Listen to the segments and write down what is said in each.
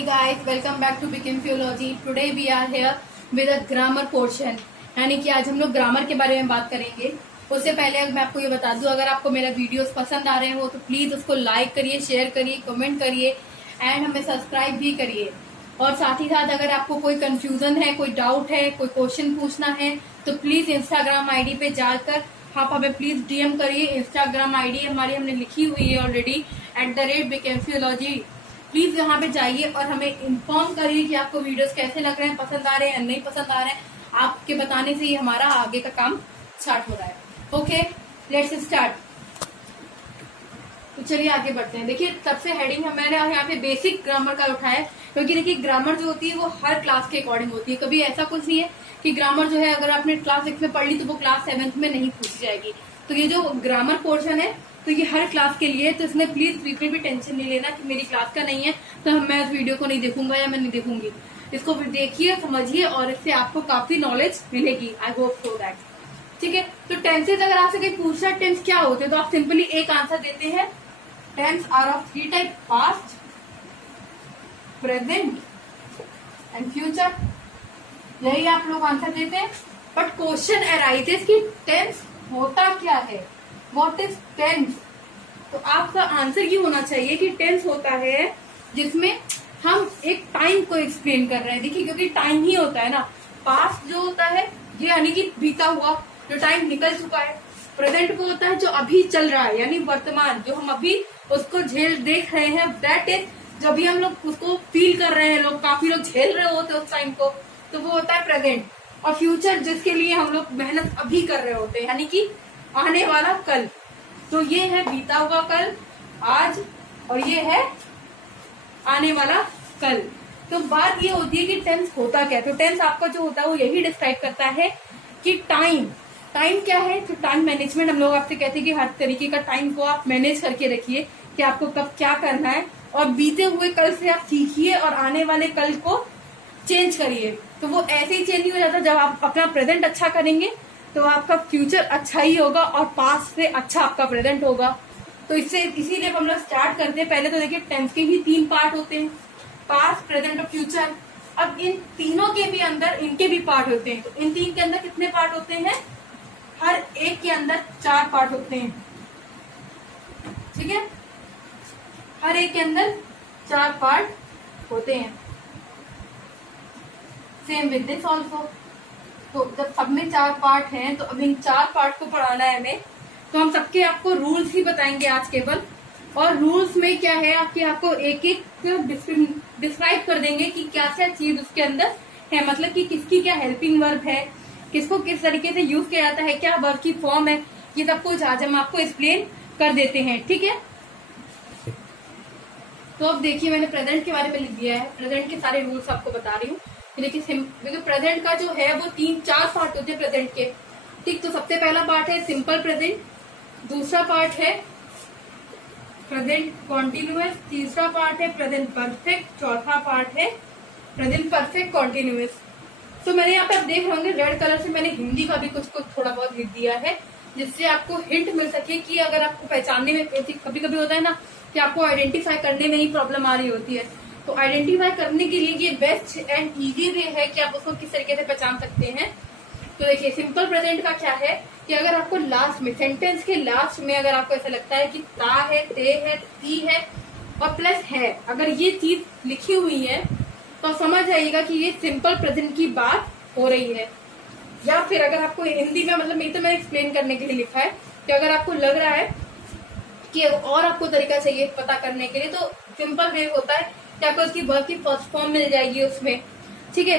Hey guys, welcome back to Become Theology. Today we are here with a grammar portion. यानी कि आज हम लोग ग्रामर के बारे में बात करेंगे. उससे पहले मैं आपको ये बता दूं, अगर आपको मेरा वीडियोस पसंद आ रहे हो तो प्लीज उसको लाइक करिए, शेयर करिए, कमेंट करिए एंड हमें सब्सक्राइब भी करिए. और साथ ही साथ अगर आपको कोई कंफ्यूजन है, कोई डाउट है, कोई क्वेश्चन पूछना है तो प्लीज इंस्टाग्राम आईडी पे जाकर आप हमें प्लीज डीएम करिए. इंस्टाग्राम आईडी हमारी हमने लिखी हुई है ऑलरेडी @BecomeTheology. प्लीज यहाँ पे जाइए और हमें इन्फॉर्म करिए कि आपको वीडियोस कैसे लग रहे हैं, पसंद आ रहे हैं या नहीं पसंद आ रहे हैं. आपके बताने से ही हमारा आगे का काम स्टार्ट हो रहा है. Okay, let's start. तो चलिए आगे बढ़ते हैं. देखिए सबसे हेडिंग मैंने यहाँ पे बेसिक ग्रामर का उठाया है, क्योंकि देखिए ग्रामर जो होती है वो हर क्लास के अकॉर्डिंग होती है. कभी ऐसा कुछ नहीं है कि ग्रामर जो है अगर आपने क्लास 6 में पढ़ ली तो वो क्लास 7 में नहीं पूछी जाएगी. तो ये जो ग्रामर पोर्शन है तो ये हर क्लास के लिए है. तो इसमें प्लीज बिल्कुल भी टेंशन नहीं लेना कि मेरी क्लास का नहीं है तो मैं इस वीडियो को नहीं देखूंगा या मैं नहीं देखूंगी. इसको देखिए, समझिए और इससे आपको काफी नॉलेज मिलेगी. I hope so that. ठीक है. तो टेंसेज अगर आपसे कहीं पूछना टेंस क्या होते हैं तो आप सिंपली एक आंसर देते हैं. Tense are of 3 type: past, present and future. यही आप लोग आंसर देते हैं. बट क्वेश्चन अराइजेस कि टेंस होता क्या है, व्हाट इज टेंस. तो आपका आंसर ये होना चाहिए कि टेंस होता है जिसमें हम एक टाइम को एक्सप्लेन कर रहे हैं. देखिए क्योंकि टाइम ही होता है ना. पास्ट जो होता है ये यानी कि बीता हुआ जो टाइम निकल चुका है. प्रेजेंट वो होता है जो अभी चल रहा है यानी वर्तमान, जो हम अभी उसको देख रहे हैं. दैट इज जब भी हम लोग उसको फील कर रहे हैं, लोग काफी लोग झेल रहे होते हैं उस टाइम को, तो वो होता है प्रेजेंट. और फ्यूचर जिसके लिए हम लोग मेहनत अभी कर रहे होते हैं यानी कि आने वाला कल. तो ये है बीता हुआ कल, आज, और ये है आने वाला कल. तो बात ये होती है कि टेंस होता क्या है. तो टेंस आपका जो होता है वो यही डिस्क्राइब करता है कि टाइम क्या है. तो टाइम मैनेजमेंट हम लोग आपसे कहते हैं कि हर तरीके का टाइम को आप मैनेज करके रखिए कि आपको कब क्या करना है. और बीते हुए कल से आप सीखिए और आने वाले कल को चेंज करिए. तो वो ऐसे ही चेंज नहीं हो जाता. जब आप अपना प्रेजेंट अच्छा करेंगे तो आपका फ्यूचर अच्छा ही होगा और पास्ट से अच्छा आपका प्रेजेंट होगा. तो इसीलिए हम लोग स्टार्ट करते हैं. पहले तो देखिए टेंस के ही 3 पार्ट होते हैं: पास्ट, प्रेजेंट और फ्यूचर. अब इन तीनों के भी अंदर इनके भी पार्ट होते हैं. तो इन 3 के अंदर कितने पार्ट होते हैं? हर एक के अंदर 4 पार्ट होते हैं. ठीक है, हर एक के अंदर 4 पार्ट होते हैं. Same with this also. तो जब सब में 4 पार्ट हैं तो अब इन 4 पार्ट को पढ़ाना है हमें. तो हम सबके आपको रूल्स ही बताएंगे आज केवल. और रूल्स में क्या है आपको एक एक डिस्क्राइब कर देंगे कि क्या क्या चीज उसके अंदर है. मतलब कि किसकी क्या हेल्पिंग वर्ब है, किसको किस तरीके से यूज किया जाता है, क्या वर्ब की फॉर्म है, ये सब कुछ आज हम आपको एक्सप्लेन कर देते हैं. ठीक है. तो अब देखिए मैंने प्रेजेंट के बारे में लिख दिया है. प्रेजेंट के सारे रूल्स आपको बता रही हूँ. देखिए प्रेजेंट का जो है वो 3-4 पार्ट होते हैं प्रेजेंट के. ठीक. तो सबसे पहला पार्ट है सिंपल प्रेजेंट, दूसरा पार्ट है प्रेजेंट कॉन्टिन्यूअस, तीसरा पार्ट है प्रेजेंट परफेक्ट, चौथा पार्ट है प्रेजेंट परफेक्ट कॉन्टिन्यूअस. तो मैंने यहाँ पे आप देख रहे होंगे रेड कलर से मैंने हिंदी का भी कुछ थोड़ा बहुत लिख दिया है जिससे आपको हिंट मिल सके कि अगर आपको पहचानने में कभी कभी होता है ना कि आपको आइडेंटिफाई करने में ही प्रॉब्लम आ रही होती है. तो आइडेंटिफाई करने के लिए ये बेस्ट एंड इजी वे है कि आप उसको किस तरीके से पहचान सकते हैं. तो देखिए सिंपल प्रेजेंट का क्या है कि अगर आपको लास्ट में सेंटेंस के लास्ट में अगर आपको ऐसा लगता है कि ता है, ते है, ती है और प्लस है, अगर ये चीज लिखी हुई है तो समझ जाइएगा कि ये सिंपल प्रेजेंट की बात हो रही है. या फिर अगर आपको हिंदी में मतलब नहीं तो मैं एक्सप्लेन करने के लिए लिखा है कि अगर आपको लग रहा है कि और आपको तरीका चाहिए पता करने के लिए तो सिंपल वे होता है कि आपको इसकी वर्ब की फर्स्ट फॉर्म मिल जाएगी उसमें. ठीक है,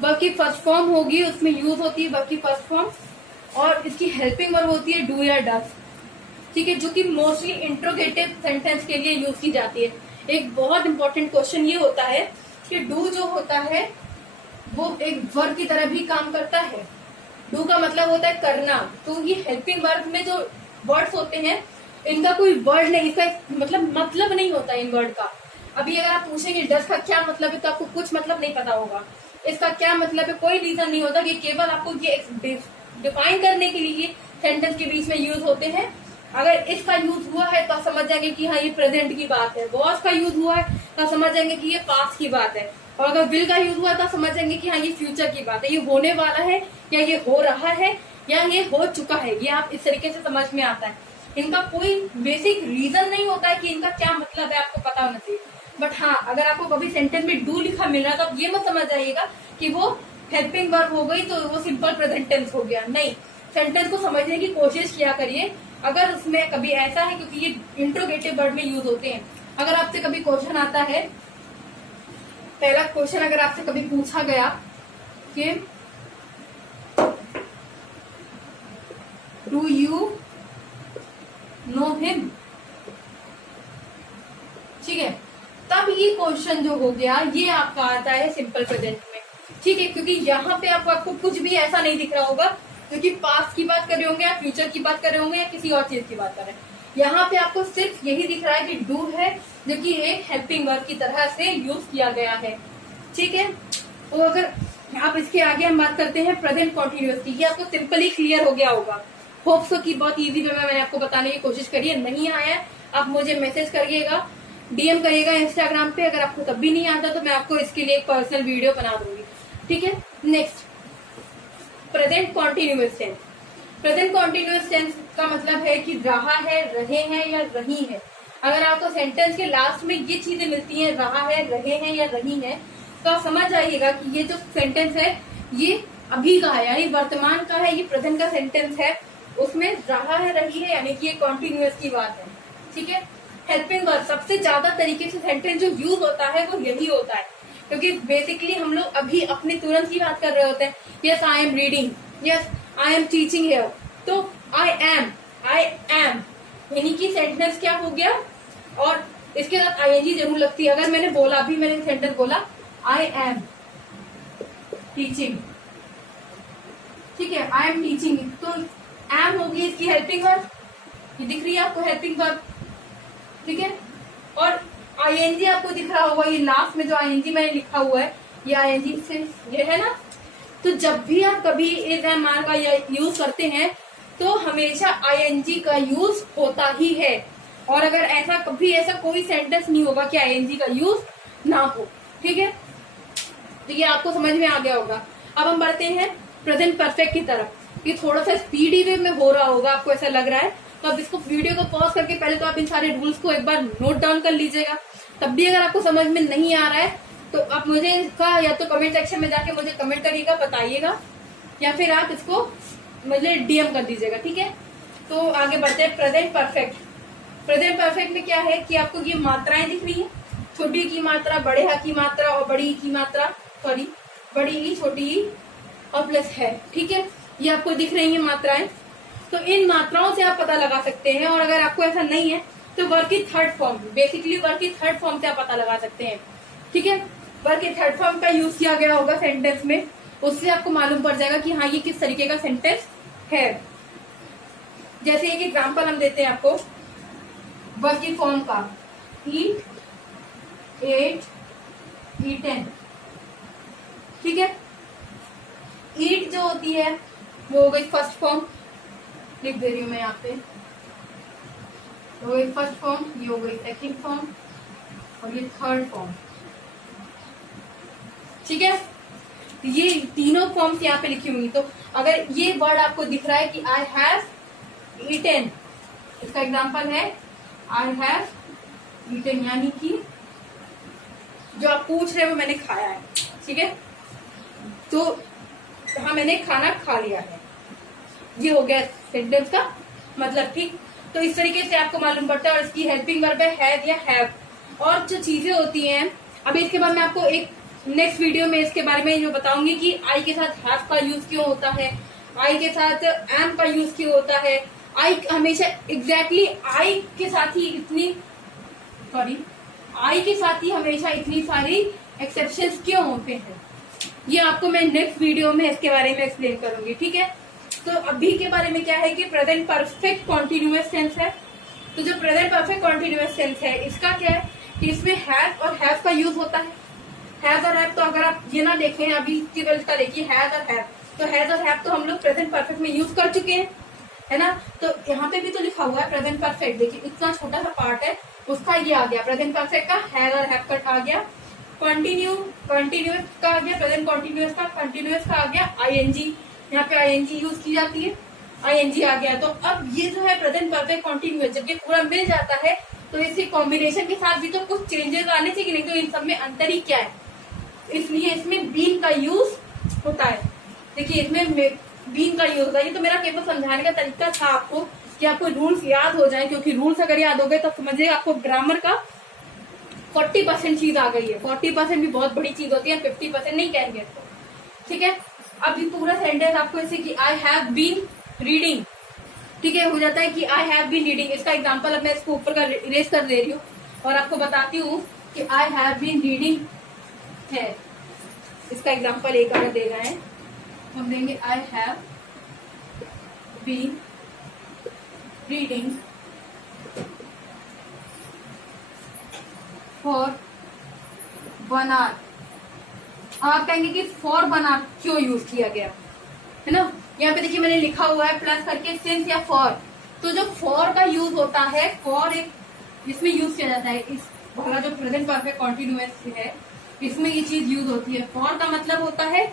वर्ब की फर्स्ट फॉर्म होगी, उसमें यूज होती है वर्ब की फर्स्ट फॉर्म और इसकी हेल्पिंग वर्ब होती है डू या डज. ठीक है, जो कि मोस्टली इंट्रोगेटिव सेंटेंस के लिए यूज की जाती है. एक बहुत इंपॉर्टेंट क्वेश्चन ये होता है कि डू जो होता है वो एक वर्ब की तरह भी काम करता है. डू का मतलब होता है करना. तो ये हेल्पिंग वर्ब में जो वर्ड्स होते हैं इनका कोई वर्ड नहीं, इसका मतलब नहीं होता इन वर्ड का. अभी अगर आप पूछेंगे डज का क्या मतलब है तो आपको कुछ मतलब नहीं पता होगा. इसका क्या मतलब है कोई रीजन नहीं होता. कि केवल आपको ये डिफाइन करने के लिए सेंटेंस के बीच में यूज होते हैं अगर इसका यूज हुआ है तो समझ जाएंगे कि हाँ ये प्रेजेंट की बात है, वॉज का यूज हुआ है तो समझ जाएंगे कि ये पास्ट की बात है, और अगर विल का यूज हुआ तो समझ जाएंगे कि हाँ ये फ्यूचर की बात है, ये होने वाला है या ये हो रहा है या ये हो चुका है। ये आप इस तरीके से समझ में आता है। इनका कोई बेसिक रीजन नहीं होता है कि इनका क्या मतलब है, आपको पता होना चाहिए। बट हाँ, अगर आपको कभी सेंटेंस में डू लिखा मिल रहा है तो आप ये मत समझ जाइएगा कि वो हेल्पिंग वर्ब हो गई तो वो सिंपल प्रेजेंट टेंस हो गया। नहीं, सेंटेंस को समझने की कोशिश किया करिए अगर उसमें कभी ऐसा है, क्योंकि ये इंट्रोगेटिव वर्ड में यूज होते हैं। अगर आपसे कभी क्वेश्चन आता है, पहला क्वेश्चन अगर आपसे कभी पूछा गया कि डू यू नो हिम, ठीक है, तब ये क्वेश्चन जो हो गया ये आपका आता है सिंपल प्रेजेंट में, ठीक है, क्योंकि यहाँ पे आपको कुछ भी ऐसा नहीं दिख रहा होगा क्योंकि पास्ट की बात कर रहे होंगे या फ्यूचर की बात कर रहे होंगे या किसी और चीज की बात कर रहे हैं। यहाँ पे आपको सिर्फ यही दिख रहा है कि डू है जो कि एक हेल्पिंग वर्ब की तरह से यूज किया गया है, ठीक है। तो अगर आप इसके आगे हम बात करते हैं प्रेजेंट कॉन्टिन्यूअस की, ये आपको सिंपली क्लियर हो गया होगा। होप सो कि बहुत इजी वे में मैंने आपको बताने की कोशिश करी है। नहीं आया आप मुझे मैसेज करिएगा, डीएम करिएगा इंस्टाग्राम पे। अगर आपको तब भी नहीं आता तो मैं आपको इसके लिए एक पर्सनल वीडियो बना दूंगी, ठीक है। Next, present continuous tense. Present continuous tense का मतलब है कि रहा है, रहे हैं या रही है। अगर आपको सेंटेंस के लास्ट में ये चीजें मिलती हैं, रहा है, रहे हैं या रही है, तो आप समझ जाइएगा कि ये जो सेंटेंस है ये अभी का है, यानी वर्तमान का है, ये प्रेजेंट का सेंटेंस है। उसमें रहा है, रही है, यानी कि ये कॉन्टिन्यूअस की बात है, ठीक है। हेल्पिंग वर्ब सबसे ज्यादा तरीके से सेंटेंस जो यूज होता है वो यही होता है, क्योंकि बेसिकली हम लोग अभी अपने तुरंत की बात कर रहे होते हैं। Yes I am reading, yes I am teaching here, तो आई एम यानी कि सेंटेंस क्या हो गया, और इसके साथ आईएनजी जरूर लगती है। अगर मैंने बोला, अभी मैंने सेंटेंस बोला आई एम टीचिंग, ठीक है, आई एम टीचिंग, तो एम होगी इसकी हेल्पिंग वर्ब, ये दिख रही है आपको हेल्पिंग वर्ब, ठीक है। और आईएनजी आपको दिख रहा होगा, ये लास्ट में जो आईएनजी मैंने लिखा हुआ है ये आईएनजी से ये है ना। तो जब भी आप कभी इज एम आर का यूज करते हैं तो हमेशा आईएनजी का यूज होता ही है, और अगर ऐसा कभी ऐसा कोई सेंटेंस नहीं होगा कि आईएनजी का यूज ना हो, ठीक है। तो ये आपको समझ में आ गया होगा। अब हम बढ़ते हैं प्रेजेंट परफेक्ट की तरफ। ये थोड़ा सा स्पीडी वे में हो रहा होगा, आपको ऐसा लग रहा है, तो अब इसको वीडियो को पॉज करके पहले तो आप इन सारे रूल्स को एक बार नोट डाउन कर लीजिएगा। तब भी अगर आपको समझ में नहीं आ रहा है तो आप मुझे इसका या तो कमेंट सेक्शन में जाके मुझे कमेंट करिएगा, बताइएगा, या फिर आप इसको मुझे डीएम कर दीजिएगा, ठीक है। तो आगे बढ़ते हैं प्रेजेंट परफेक्ट। प्रेजेंट परफेक्ट में क्या है कि आपको ये मात्राएं दिख रही है, छोटी की मात्रा, बड़े हा की मात्रा और बड़ी की मात्रा, सॉरी बड़ी ही, छोटी ही और प्लस है, ठीक है। ये आपको दिख रही है मात्राएं, तो इन मात्राओं से आप पता लगा सकते हैं। और अगर आपको ऐसा नहीं है तो वर्ब की थर्ड फॉर्म, बेसिकली वर्ब की थर्ड फॉर्म से आप पता लगा सकते हैं, ठीक है। वर्ब के थर्ड फॉर्म का यूज किया गया होगा सेंटेंस में, उससे आपको मालूम पड़ जाएगा कि हाँ ये किस तरीके का सेंटेंस है। जैसे एक एग्जाम्पल हम देते हैं आपको वर्ब की फॉर्म का, ईट, एट, ईटन, ठीक है। ईट जो होती है वो हो गई फर्स्ट फॉर्म, लिख दे रही हूं मैं यहाँ पे, हो गई फर्स्ट फॉर्म, ये हो गई सेकंड फॉर्म और ये थर्ड फॉर्म, ठीक है। ये तीनों फॉर्म्स यहाँ पे लिखी हुई। तो अगर ये वर्ड आपको दिख रहा है कि आई हैव ईटन, इसका एग्जांपल है आई हैव ईटन, यानी कि जो आप पूछ रहे हो मैंने खाया है, ठीक है। तो हाँ मैंने खाना खा लिया है, ये हो गया सेंटेंस का मतलब, ठीक। तो इस तरीके से आपको मालूम पड़ता है। और इसकी हेल्पिंग वर्ब है हैव या हैव। और जो चीजें होती हैं, अभी इसके बाद मैं आपको एक नेक्स्ट वीडियो में इसके बारे में जो बताऊंगी कि आई के साथ हैव का यूज क्यों होता है, आई के साथ एम का यूज क्यों होता है, आई हमेशा एग्जैक्टली आई के साथ ही हमेशा इतनी सारी एक्सेप्शंस क्यों होते हैं, ये आपको मैं नेक्स्ट वीडियो में इसके बारे में एक्सप्लेन करूंगी, ठीक है। तो अभी के बारे में क्या है कि प्रेजेंट परफेक्ट कॉन्टिन्यूअस टेंस है। तो जो प्रेजेंट परफेक्ट कॉन्टिन्यूअस टेंस है इसका क्या है कि इसमें हैव और हैव का यूज होता है। हैज और हैव, तो अगर आप ये ना देखें, अभी इसकी वजह देखिए हैज और हैव, तो हैज और हैव तो हम लोग प्रेजेंट परफेक्ट में यूज कर चुके हैं। है ना। तो यहाँ पे भी तो लिखा हुआ है प्रेजेंट परफेक्ट, देखिए इतना छोटा सा पार्ट है उसका ये आ गया प्रेजेंट परफेक्ट का, हैव और हैव कट आ गया, कंटिन्यूअस का आ गया, प्रेजेंट कंटिन्यूअस का आ गया, आईएनजी, यहाँ पे आईएनजी यूज की जाती है, आईएनजी आ गया। तो अब ये जो है प्रेजेंट परफेक्ट कंटिन्यूअस जब ये पूरा मिल जाता है तो इसके कॉम्बिनेशन के साथ भी तो कुछ चेंजेस आने चाहिए, नहीं तो इन सब में अंतर ही क्या है, इसलिए इसमें बीन का यूज होता है। देखिए इसमें बीन का यूज होता है। ये तो मेरा केवल समझाने का तरीका था आपको कि आपको रूल्स याद हो जाए, क्योंकि रूल्स अगर याद हो गए तो समझिए आपको ग्रामर का 40% चीज आ गई है। 40% भी बहुत बड़ी चीज होती है, 50% नहीं कहेंगे इसको, ठीक है। अब ये पूरा सेंटेंस आपको ऐसे कि आई हैव बीन रीडिंग, ठीक है, हो जाता है कि आई हैव बीन रीडिंग। इसका एग्जांपल अब मैं इसको ऊपर का इरेज कर दे रही हूँ और आपको बताती हूँ कि आई हैव बीन रीडिंग है। इसका एग्जांपल एक अगर देना है हम देंगे I have been reading for 1 hour. आप कहेंगे कि फॉर 1 आवर क्यों यूज किया गया, है ना। यहाँ पे देखिए मैंने लिखा हुआ है प्लस करके सिंस या फॉर। तो जो फॉर का यूज होता है, फॉर एक इसमें यूज किया जाता है, इस वाला जो प्रेजेंट परफेक्ट कंटीन्यूअस है इसमें ये चीज यूज होती है। फॉर का मतलब होता है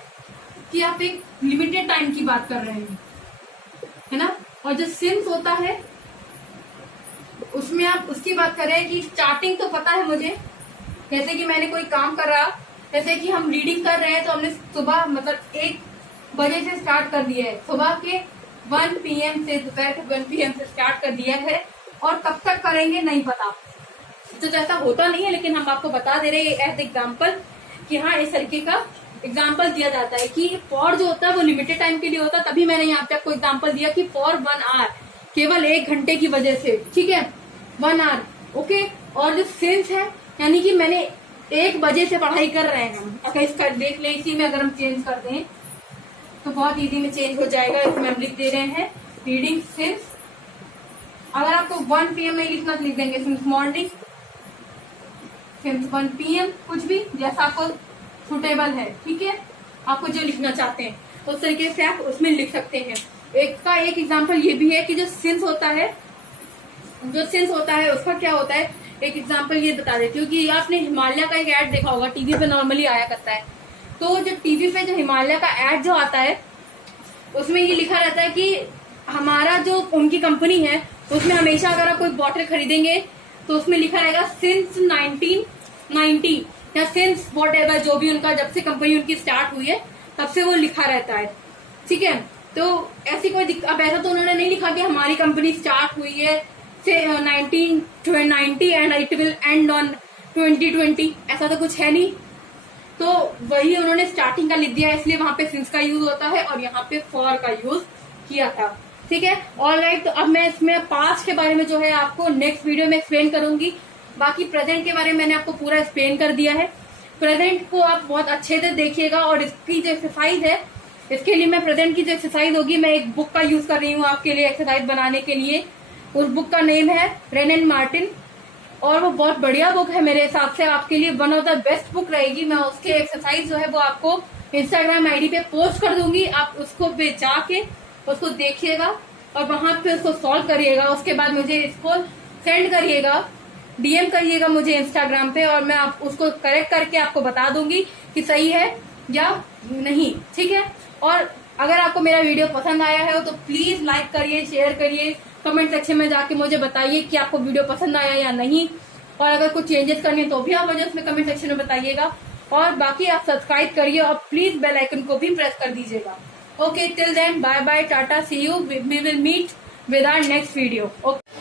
कि आप एक लिमिटेड टाइम की बात कर रहे हैं, है ना। और जो सिंस होता है उसमें आप उसकी बात कर रहे हैं कि स्टार्टिंग तो पता है मुझे, जैसे कि मैंने कोई काम कर रहा, जैसे कि हम रीडिंग कर रहे हैं तो हमने सुबह मतलब 1 बजे से स्टार्ट कर दिया है, सुबह के 1 PM से दोपहर के 1 PM से स्टार्ट कर दिया है और कब तक करेंगे नहीं पता। तो ऐसा होता नहीं है, लेकिन हम आपको बता दे रहे हैं एज एग्जाम्पल कि हाँ इस तरीके का एग्जाम्पल दिया जाता है कि फॉर जो होता है वो लिमिटेड टाइम के लिए होता है। तभी मैंने यहाँ पे आपको एग्जाम्पल दिया कि फॉर 1 आवर, केवल 1 घंटे की वजह से, ठीक है, 1 आवर, ओके। और जो सिंस है यानी कि मैंने 1 बजे से पढ़ाई कर रहे हैं हम, अगर इसका देख ले, इसी में अगर हम चेंज कर दें तो बहुत इजी में चेंज हो जाएगा। इसमें हम लिख दे रहे हैं रीडिंग सिंस, अगर आपको 1 PM नहीं लिखना तो लिख देंगे सिंस मॉर्निंग, सिंस 1 PM, कुछ भी जैसा आपको सुटेबल है, ठीक है। आपको जो लिखना चाहते हैं उस तरीके से आप उसमें लिख सकते हैं। एक एग्जाम्पल ये भी है कि जो सिंस होता है उसका क्या होता है, एक एग्जाम्पल ये बता देती हूँ कि आपने हिमालय का एक ऐड देखा होगा, टीवी पे नॉर्मली आया करता है। तो जो टीवी पे जो हिमालय का ऐड जो आता है उसमें ये लिखा रहता है कि हमारा जो उनकी कंपनी है उसमें हमेशा अगर आप कोई बॉटल खरीदेंगे तो उसमें लिखा रहेगा सिंस 1990 या सिंस वॉट एवर, जो भी उनका जब से कंपनी उनकी स्टार्ट हुई है तब से वो लिखा रहता है, ठीक है। तो ऐसी कोई अब ऐसा तो उन्होंने नहीं लिखा कि हमारी कंपनी स्टार्ट हुई है 1990 and it will and on 2020, ऐसा तो कुछ है नहीं। तो वही उन्होंने स्टार्टिंग का लिख दिया, इसलिए वहां पे सिंस का यूज होता है और यहाँ पे फॉर का यूज किया था, ठीक है। ऑलराइट, तो अब मैं इसमें पास्ट के बारे में जो है आपको नेक्स्ट वीडियो में एक्सप्लेन करूंगी। बाकी प्रेजेंट के बारे में मैंने आपको पूरा एक्सप्लेन कर दिया है। प्रेजेंट को आप बहुत अच्छे से देखिएगा और इसकी जो एक्सरसाइज है, इसके लिए मैं प्रेजेंट की जो एक्सरसाइज होगी, मैं एक बुक का यूज कर रही हूँ आपके लिए एक्सरसाइज बनाने के लिए। उस बुक का नेम है रेन एंड मार्टिन और वो बहुत बढ़िया बुक है मेरे हिसाब से, आपके लिए one of the best book रहेगी। मैं उसके एक्सरसाइज जो है वो आपको इंस्टाग्राम आईडी पे पोस्ट कर दूंगी, आप उसको पे जाके उसको देखिएगा और वहां पे उसको सॉल्व करिएगा। उसके बाद मुझे इसको सेंड करिएगा, DM करिएगा मुझे इंस्टाग्राम पे और मैं आप उसको करेक्ट करके आपको बता दूंगी कि सही है या नहीं, ठीक है। और अगर आपको मेरा वीडियो पसंद आया है तो प्लीज लाइक करिए, शेयर करिए, कमेंट सेक्शन में जाके मुझे बताइए कि आपको वीडियो पसंद आया या नहीं। और अगर कुछ चेंजेस करने तो भी आप मुझे उसमें कमेंट सेक्शन में बताइएगा। और बाकी आप सब्सक्राइब करिए और प्लीज बेल आइकन को भी प्रेस कर दीजिएगा। Okay, till then bye bye, tata, see you, we will meet with our next video. Okay.